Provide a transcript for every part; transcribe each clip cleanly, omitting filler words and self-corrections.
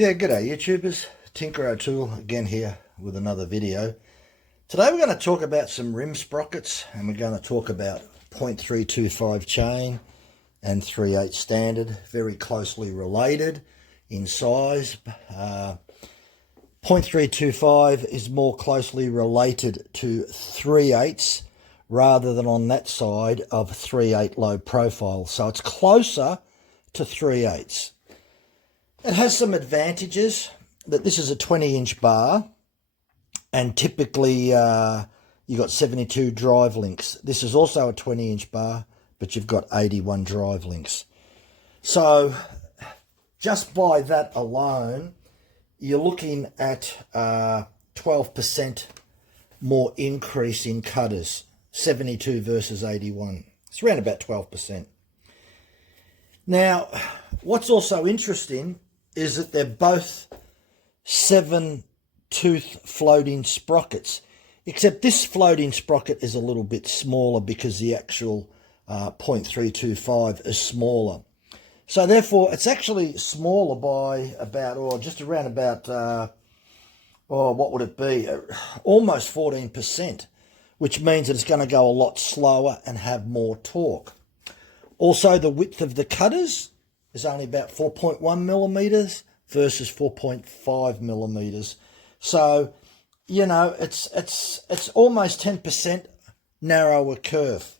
Yeah, g'day YouTubers. Tinker O'Toole again here with another video. Today we're going to talk about some rim sprockets, and we're going to talk about 0.325 chain and 3/8 standard, very closely related in size. 0.325 is more closely related to 3/8 rather than on that side of 3/8 low profile. So it's closer to 3/8. It has some advantages that this is a 20-inch bar, and typically you've got 72 drive links. This is also a 20-inch bar, but you've got 81 drive links. So just by that alone, you're looking at 12% more increase in cutters, 72 versus 81. It's around about 12%. Now, what's also interesting is that they're both 7-tooth floating sprockets, except this floating sprocket is a little bit smaller because the actual 0.325 is smaller. So therefore, it's actually smaller by about, or just around about, what would it be? Almost 14%, which means that it's going to go a lot slower and have more torque. Also, the width of the cutters is only about 4.1 millimeters versus 4.5 millimeters. So, you know, it's almost 10% narrower curve.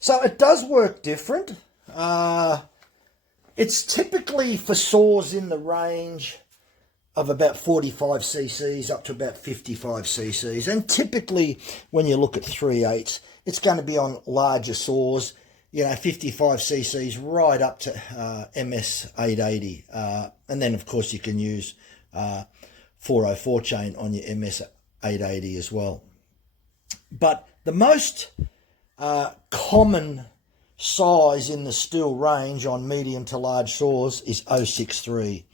So it does work different. It's typically for saws in the range of about 45 cc's up to about 55 cc's. And typically when you look at 3/8, it's going to be on larger saws, 55 cc's right up to MS 880. And then, of course, you can use 404 chain on your MS 880 as well. But the most common size in the steel range on medium to large saws is 063.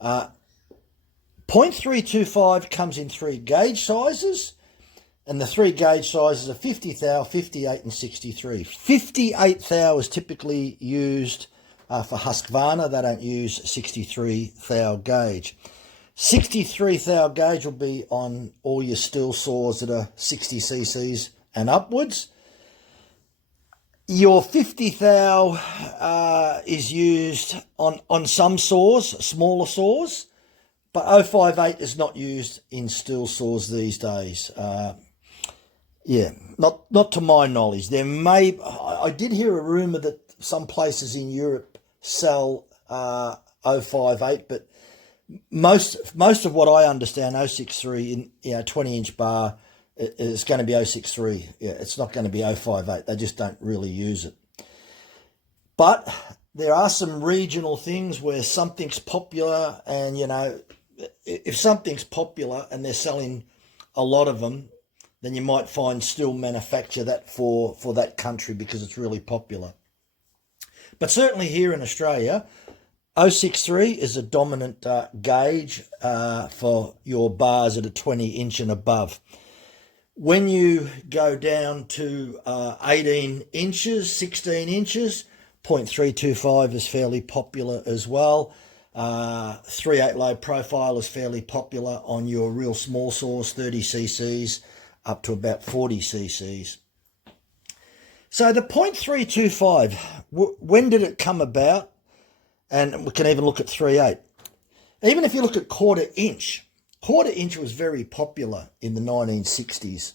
0.325 comes in 3 gauge sizes. And the 3 gauge sizes are 50 thou, 58 and 63. 58 thou is typically used for Husqvarna. They don't use 63 thou gauge. 63 thou gauge will be on all your steel saws that are 60 cc's and upwards. Your 50 thou is used on some saws, smaller saws, but 058 is not used in steel saws these days. Yeah, not to my knowledge. I did hear a rumour that some places in Europe sell 058, but most of what I understand, 063 in 20-inch bar is going to be 063. Yeah, it's not going to be 058. They just don't really use it. But there are some regional things where something's popular, and if something's popular and they're selling a lot of them, then you might find steel manufacture that for that country because it's really popular. But certainly here in Australia, 063 is a dominant gauge for your bars that are 20-inch and above. When you go down to 18 inches, 16 inches, 0.325 is fairly popular as well. 3/8 low profile is fairly popular on your real small saws, 30 cc's up to about 40 cc's. So the 0.325, when did it come about? And we can even look at 3/8. Even if you look at quarter inch was very popular in the 1960s,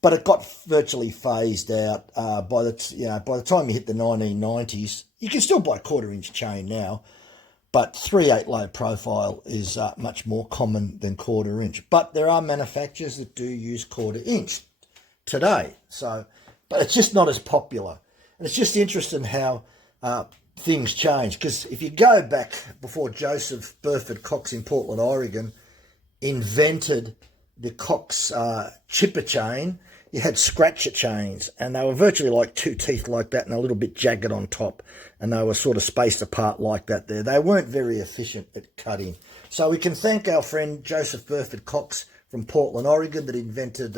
but it got virtually phased out by the time you hit the 1990s. You can still buy quarter inch chain now, but 3/8 low profile is much more common than quarter inch. But there are manufacturers that do use quarter inch today. But it's just not as popular. And it's just interesting how things change. Because if you go back before Joseph Burford Cox in Portland, Oregon, invented the Cox chipper chain, you had scratcher chains, and they were virtually like 2 teeth like that and a little bit jagged on top, and they were sort of spaced apart like that there. They weren't very efficient at cutting. So we can thank our friend Joseph Burford Cox from Portland, Oregon, that invented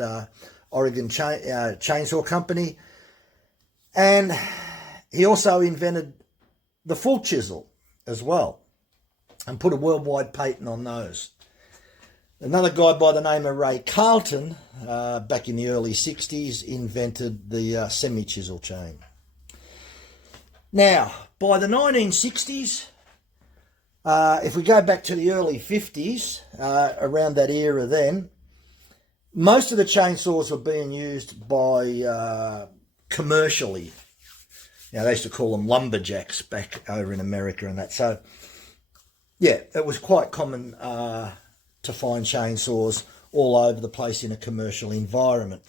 Oregon Chainsaw Company. And he also invented the full chisel as well. and put a worldwide patent on those. Another guy by the name of Ray Carlton, back in the early 60s, invented the semi-chisel chain. Now, by the 1960s, if we go back to the early 50s, around that era then, most of the chainsaws were being used by commercially. They used to call them lumberjacks back over in America and that. So, yeah, it was quite common to find chainsaws all over the place in a commercial environment.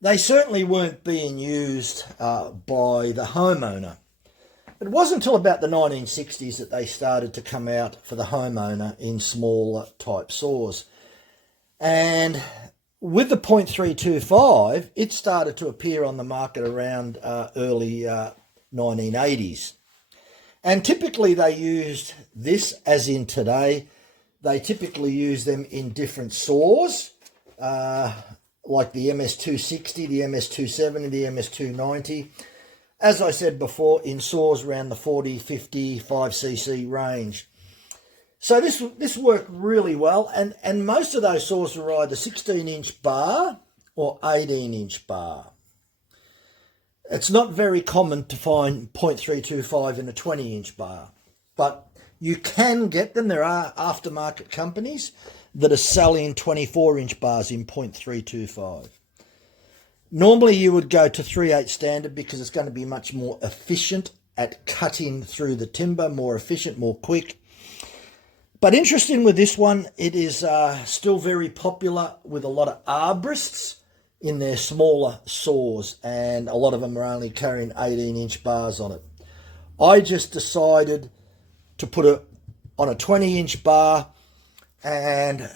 They certainly weren't being used by the homeowner. It wasn't until about the 1960s that they started to come out for the homeowner in smaller type saws. And with the .325, it started to appear on the market around early 1980s. And typically they used this, as in today, they typically use them in different saws, like the MS260, the MS270, the MS290. As I said before, in saws around the 40, 50, 5cc range. So this worked really well, and most of those saws were either 16-inch bar or 18-inch bar. It's not very common to find .325 in a 20-inch bar, but you can get them. There are aftermarket companies that are selling 24-inch bars in .325. Normally you would go to 3/8 standard because it's going to be much more efficient at cutting through the timber, more efficient, more quick. But interesting with this one, it is still very popular with a lot of arborists in their smaller saws, and a lot of them are only carrying 18-inch bars on it. I just decided to put it on a 20-inch bar, and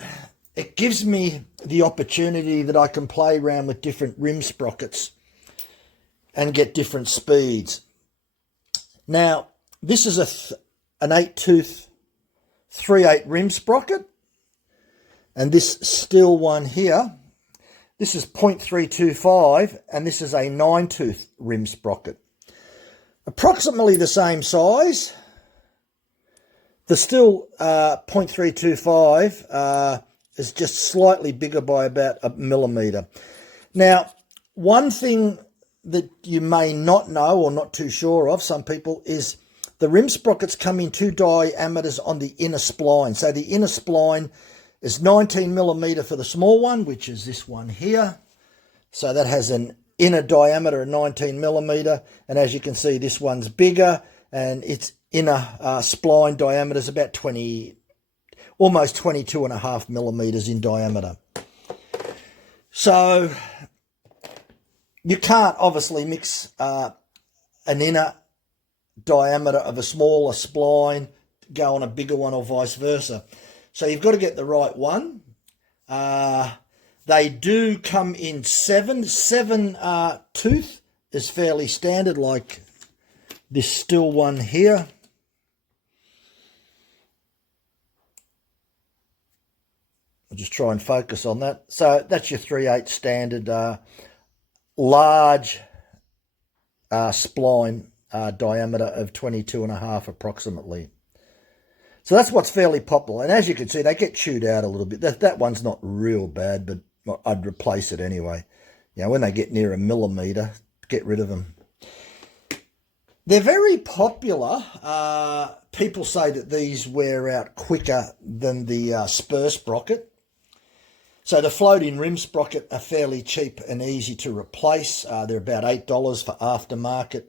it gives me the opportunity that I can play around with different rim sprockets and get different speeds. Now, this is an 8-tooth 3/8 rim sprocket, and this Stihl one here, this is .325, and this is a 9-tooth rim sprocket. Approximately the same size. The Stihl .325 is just slightly bigger by about a millimetre. Now, one thing that you may not know or not too sure of, some people, is the rim sprockets come in two diameters on the inner spline. So the inner spline is 19mm for the small one, which is this one here. So that has an inner diameter of 19mm. And as you can see, this one's bigger, and its inner spline diameter is about almost 22.5mm in diameter. So you can't obviously mix an inner diameter of a smaller spline, go on a bigger one, or vice versa. So you've got to get the right one. They do come in 7 tooth is fairly standard, like this Stihl one here. I'll just try and focus on that. So that's your 3/8 standard large spline diameter of 22.5 approximately. So that's what's fairly popular. And as you can see, they get chewed out a little bit. That one's not real bad, but I'd replace it anyway. When they get near a millimetre, get rid of them. They're very popular. People say that these wear out quicker than the spur sprocket. So the floating rim sprocket are fairly cheap and easy to replace. They're about $8 for aftermarket.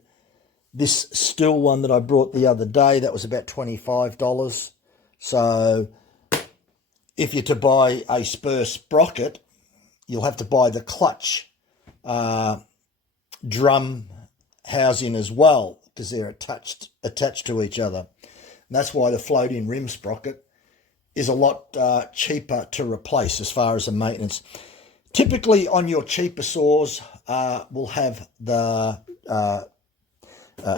This Stihl one that I brought the other day, that was about $25. So if you're to buy a spur sprocket, you'll have to buy the clutch drum housing as well, because they're attached to each other. And that's why the floating rim sprocket is a lot cheaper to replace as far as the maintenance. Typically on your cheaper saws, we'll have the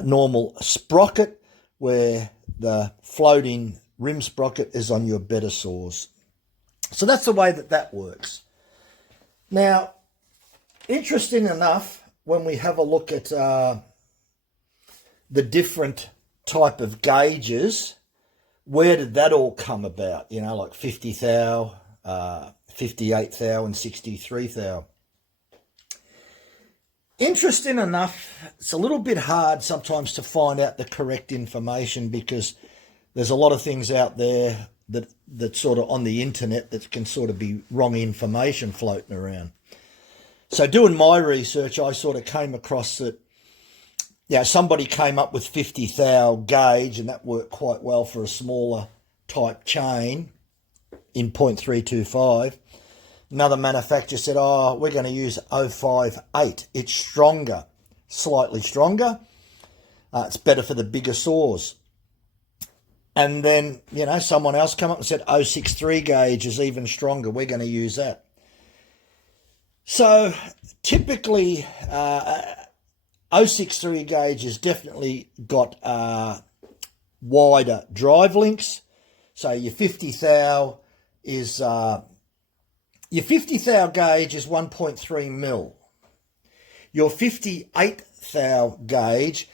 normal sprocket, where the floating rim sprocket is on your better saws. So that's the way that works. Now, interesting enough, when we have a look at the different type of gauges, where did that all come about? You know, like 50 thou, 58 thou and 63 thou. Interesting enough, it's a little bit hard sometimes to find out the correct information because there's a lot of things out there that sort of on the internet that can sort of be wrong information floating around. So doing my research, I sort of came across that, yeah, somebody came up with 50 thou gauge, and that worked quite well for a smaller type chain in 0.325. Another manufacturer said, oh, we're going to use 058. It's stronger, slightly stronger. It's better for the bigger saws. And then, you know, someone else came up and said 063 gauge is even stronger. We're going to use that. So typically 063 gauge has definitely got wider drive links. So your 50 thou is... your 50 thou gauge is 1.3 mil. Your 58 thou gauge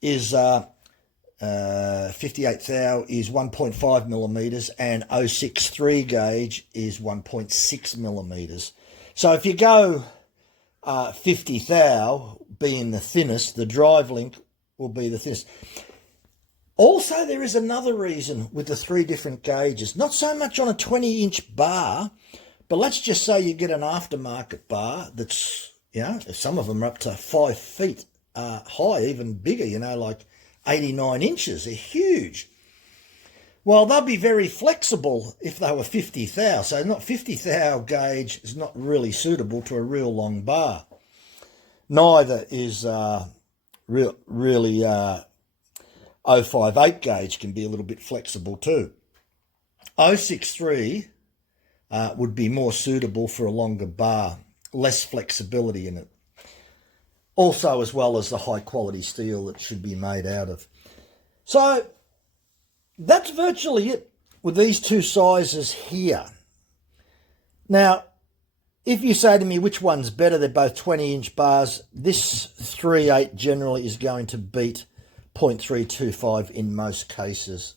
is 58 thou is 1.5 millimeters, and 063 gauge is 1.6 millimeters. So if you go 50 thou being the thinnest, the drive link will be the thinnest. Also, there is another reason with the three different gauges, not so much on a 20-inch bar. But let's just say you get an aftermarket bar that's, you know, some of them are up to 5 feet high, even bigger, you know, like 89 inches. They're huge. Well, they'll be very flexible if they were 50 thou. So not 50 thou gauge is not really suitable to a real long bar. Neither is really 058 gauge can be a little bit flexible too. 063 would be more suitable for a longer bar, less flexibility in it. Also, as well as the high quality steel that should be made out of. So that's virtually it with these two sizes here. Now, if you say to me which one's better, they're both 20-inch bars, this 3/8 generally is going to beat 0.325 in most cases.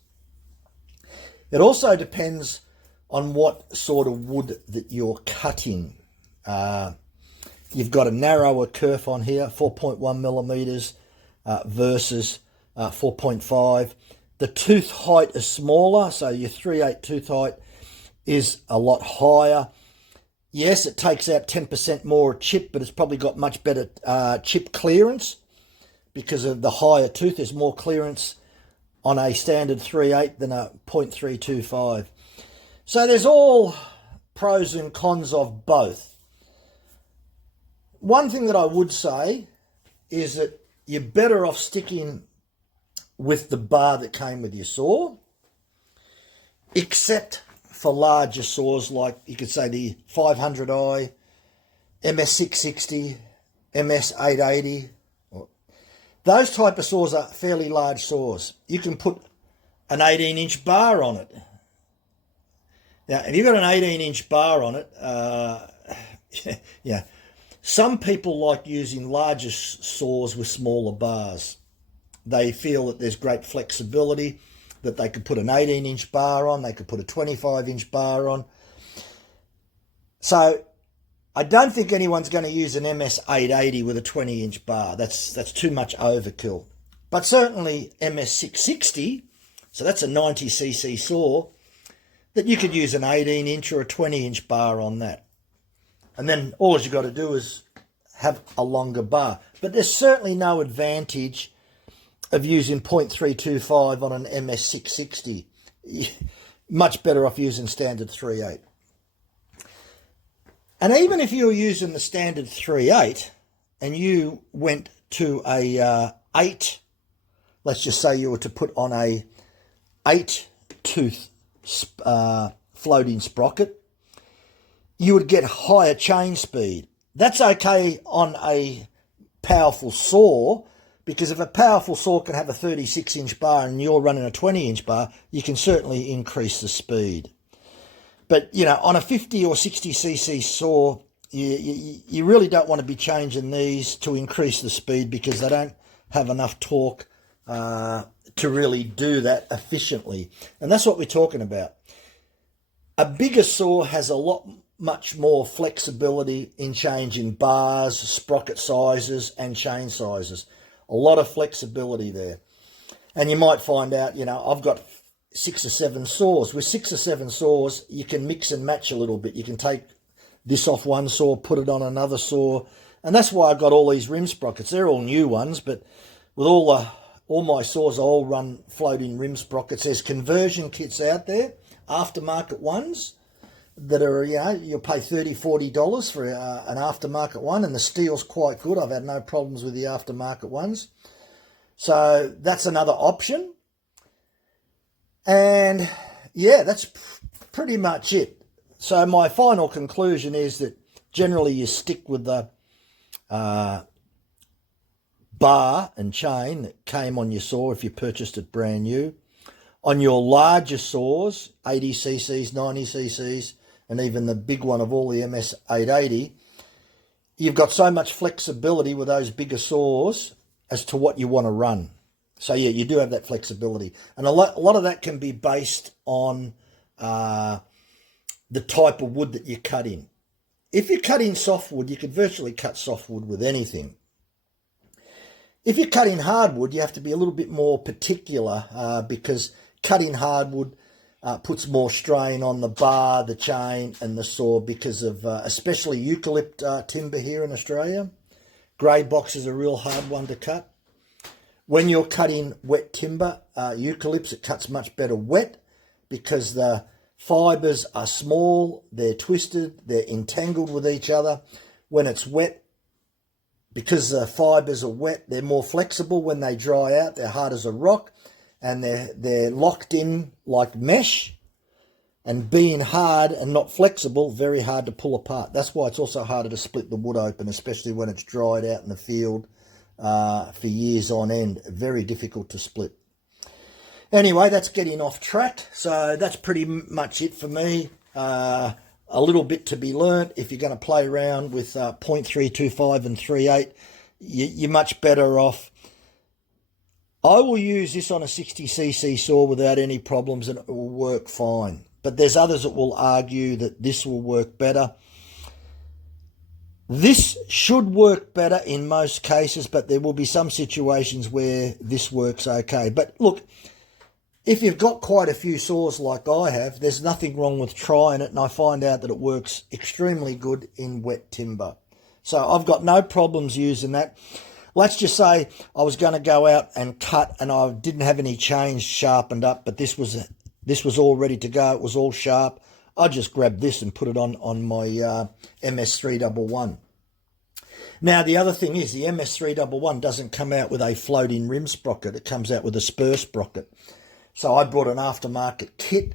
It also depends on what sort of wood that you're cutting. You've got a narrower kerf on here, 4.1 millimeters versus 4.5. The tooth height is smaller, so your 3/8 tooth height is a lot higher. Yes, it takes out 10% more chip, but it's probably got much better chip clearance because of the higher tooth. There's more clearance on a standard 3/8 than a 0.325. So there's all pros and cons of both. One thing that I would say is that you're better off sticking with the bar that came with your saw, except for larger saws like you could say the 500i, MS660, MS880. Those type of saws are fairly large saws. You can put an 18-inch bar on it. Now, if you've got an 18-inch bar on it, yeah, some people like using larger saws with smaller bars. They feel that there's great flexibility, that they could put an 18-inch bar on, they could put a 25-inch bar on. So I don't think anyone's going to use an MS880 with a 20-inch bar. That's too much overkill. But certainly MS660, so that's a 90cc saw, that you could use an 18-inch or a 20-inch bar on that. And then all you've got to do is have a longer bar. But there's certainly no advantage of using 0.325 on an MS660. Much better off using standard 3/8. And even if you were using the standard 3/8 and you went to a 8, let's just say you were to put on a 8-tooth floating sprocket, you would get higher chain speed. That's okay on a powerful saw, because if a powerful saw can have a 36-inch bar and you're running a 20-inch bar, you can certainly increase the speed. But, you know, on a 50 or 60cc saw, you really don't want to be changing these to increase the speed because they don't have enough torque to really do that efficiently. And that's what we're talking about. A bigger saw has a much more flexibility in changing bars, sprocket sizes, and chain sizes. A lot of flexibility there. And you might find out, I've got 6 or 7 saws. With 6 or 7 saws, you can mix and match a little bit. You can take this off one saw, put it on another saw. And that's why I've got all these rim sprockets. They're all new ones, but with all my saws, I all run floating rim sprockets. There's conversion kits out there, aftermarket ones, that are, you'll pay $30, $40 for an aftermarket one, and the steel's quite good. I've had no problems with the aftermarket ones. So that's another option. And yeah, that's pretty much it. So my final conclusion is that generally you stick with the bar and chain that came on your saw if you purchased it brand new. On your larger saws, 80cc's, 90cc's, and even the big one of all, the MS880, you've got so much flexibility with those bigger saws as to what you want to run. So yeah, you do have that flexibility. And a lot of that can be based on the type of wood that you cut in. If you cut in softwood, you could virtually cut softwood with anything. If you cut in hardwood, you have to be a little bit more particular because cutting hardwood puts more strain on the bar, the chain, and the saw because of especially eucalypt timber here in Australia. Grey box is a real hard one to cut. When you're cutting wet timber, eucalypts, it cuts much better wet because the fibres are small, they're twisted, they're entangled with each other. When it's wet, because the fibres are wet, they're more flexible. When they dry out, they're hard as a rock, and they're locked in like mesh. And being hard and not flexible, very hard to pull apart. That's why it's also harder to split the wood open, especially when it's dried out in the field for years on end. Very difficult to split. Anyway, that's getting off track. So that's pretty much it for me. A little bit to be learnt. If you're going to play around with 0.325 and 3/8, you're much better off. I will use this on a 60cc saw without any problems and it will work fine. But there's others that will argue that this will work better. This should work better in most cases, but there will be some situations where this works okay. But look, if you've got quite a few saws like I have, there's nothing wrong with trying it, and I find out that it works extremely good in wet timber. So I've got no problems using that. Let's just say I was going to go out and cut and I didn't have any chains sharpened up, but this was all ready to go. It was all sharp. I just grabbed this and put it on my MS311. Now, the other thing is the MS311 doesn't come out with a floating rim sprocket. It comes out with a spur sprocket. So I brought an aftermarket kit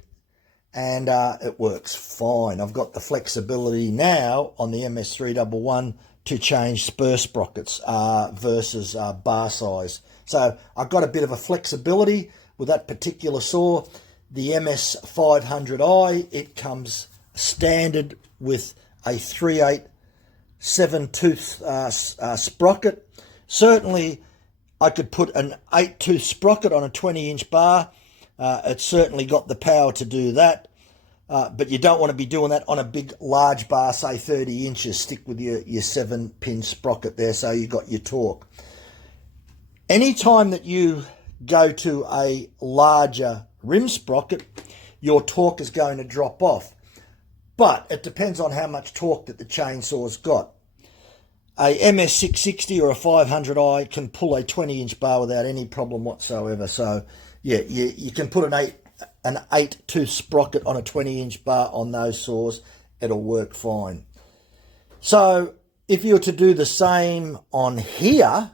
and it works fine. I've got the flexibility now on the MS311 to change spur sprockets versus bar size. So I've got a bit of a flexibility with that particular saw. The MS500i, it comes standard with a 3/8 7-tooth sprocket. Certainly I could put an 8-tooth sprocket on a 20-inch bar. It's certainly got the power to do that. But you don't want to be doing that on a big, large bar, say 30 inches. Stick with your 7-pin sprocket there so you got your torque. Anytime that you go to a larger rim sprocket, your torque is going to drop off. But it depends on how much torque that the chainsaw's got. A MS660 or a 500i can pull a 20-inch bar without any problem whatsoever. So, yeah, you can put an 8-tooth sprocket on a 20-inch bar on those saws. It'll work fine. So if you were to do the same on here,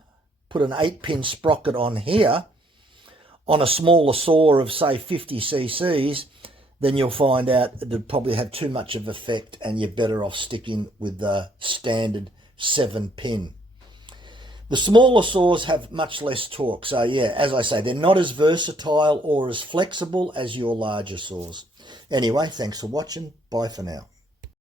put an 8-pin sprocket on here, on a smaller saw of, say, 50 cc's, then you'll find out that it'd probably have too much of effect and you're better off sticking with the standard 7-pin. The smaller saws have much less torque. So, yeah, as I say, they're not as versatile or as flexible as your larger saws. Anyway, thanks for watching. Bye for now.